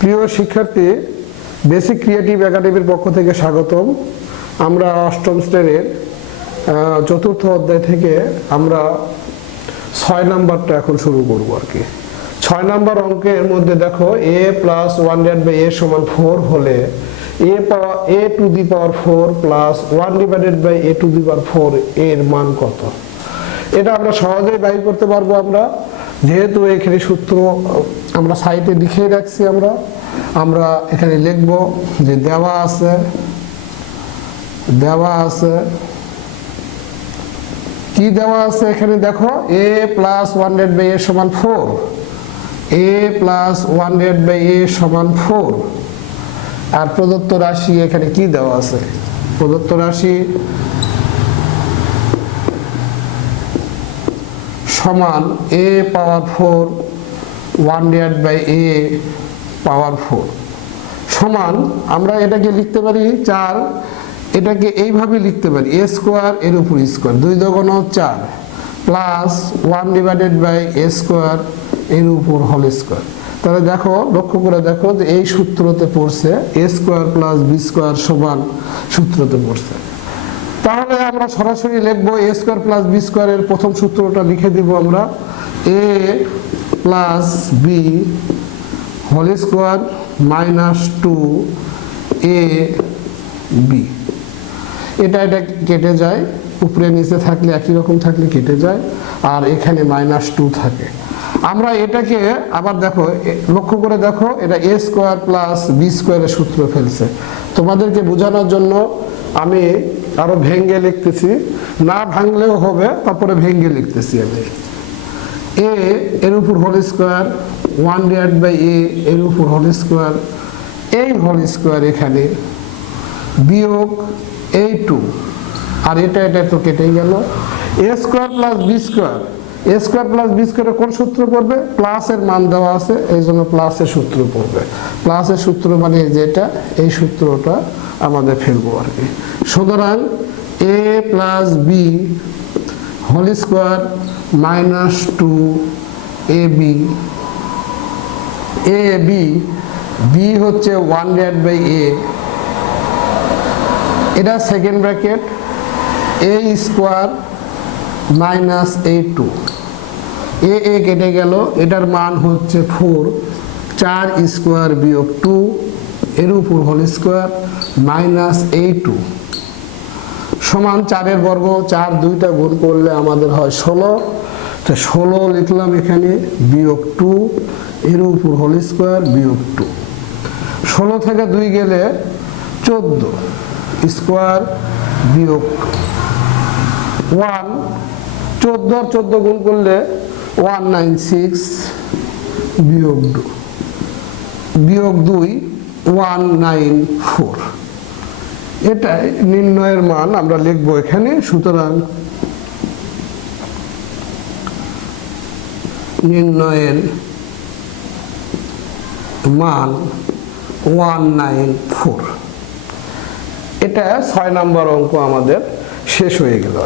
প্রিয় শিক্ষার্থী, basic creative একাডেমির পক্ষ থেকে স্বাগতম। আমরা অষ্টম শ্রেণীর চতুর্থ অধ্যায় থেকে আমরা 6 নাম্বারটা এখন শুরু করব আর কি। 6 নাম্বার অঙ্কের মধ্যে দেখো a প্লাস 1/a সমান 4 হলে a to the power 4 plus 1/a to the power 4 এর মান কত? এটা আমরা সহজেই বাইর করতে পারবো। আমরা যেহেতু এখানে সূত্র আমরা সাইটে লিখে রাখছি, আমরা এখানে লিখব যে দেওয়া আছে কি দেওয়া আছে এখানে দেখো a প্লাস 1/a সমান 4, a প্লাস 1/a সমান 4 আর প্রদত্ত রাশি এখানে কি দেওয়া আছে? প্রদত্ত রাশি সমান a পাওয়ার 4 1/a পাওয়ার 4 সমান আমরা এটাকে লিখতে পারি 4, এটাকে এইভাবে লিখতে পারি a স্কয়ার এর উপর স্কয়ার 2 দুগুণ 4 প্লাস 1/a স্কয়ার এর উপর হোল স্কয়ার। তাহলে দেখো, লক্ষ্য করে দেখো যে এই সূত্রতে পড়ছে a square plus b square সমান সূত্রতে পড়ছে। তাহলে আমরা সরাসরি লিখবো a স্কয়ার প্লাস b স্কয়ারের প্রথম সূত্রটা লিখে দিব আমরা a plus b whole square minus 2ab। এটা কেটে যায়, উপরে নিচে থাকলে একই রকম থাকলে কেটে যায়, আর এখানে -2 থাকে। আমরা এটাকে আবার দেখো, লক্ষ্য করে দেখো, এটা a স্কয়ার প্লাস b স্কয়ারের সূত্র ফেলছে। তোমাদেরকে বোঝানোর জন্য আমি আরো ভেঙে লিখতেছি, না ভাঙলেও হবে, তারপরে ভেঙে লিখতেছি আমি। a এর উপর হোল স্কয়ার 1/a এর উপর হোল স্কয়ার, এই হোল স্কয়ার এখানে বিয়োগ এই 2, আর এটা তো কেটেই গেল। a square plus b square, a square plus b স্কয়ারের কোন সূত্র পড়বে? প্লাসের মান দেওয়া আছে, এই জন্য প্লাসের সূত্র পড়বে। প্লাসের সূত্র মানে যেটা, এই সূত্রটা আমাদের ফেলবো আর কি। সুতরাং a plus b whole square minus 2ab, ab b হচ্ছে 1/a, এটা second bracket a square minus a2, a কেটে গেল, এটার মান হচ্ছে 4, 4 স্কয়ার বিয়োগ 2 এর উপর হোল স্কয়ার মাইনাস a2 সমান 4 এর বর্গ, 4 দুইটা গুণ করলে আমাদের হয় 16। তো 16 লিখলাম এখানে, বিয়োগ 2 এর উপর হোল স্কয়ার বিয়োগ 2। 16 থেকে 2 গেলে 14 স্কয়ার বিয়োগ 1, 14 আর 14 গুণ করলে 196 বিয়োগ 2 194। এটা নির্ণয়ের মান আমরা লিখবো এখানে। সুতরাং নির্ণয়ের মান 194। এটা 6 নাম্বার অঙ্ক আমাদের শেষ হয়ে গেল।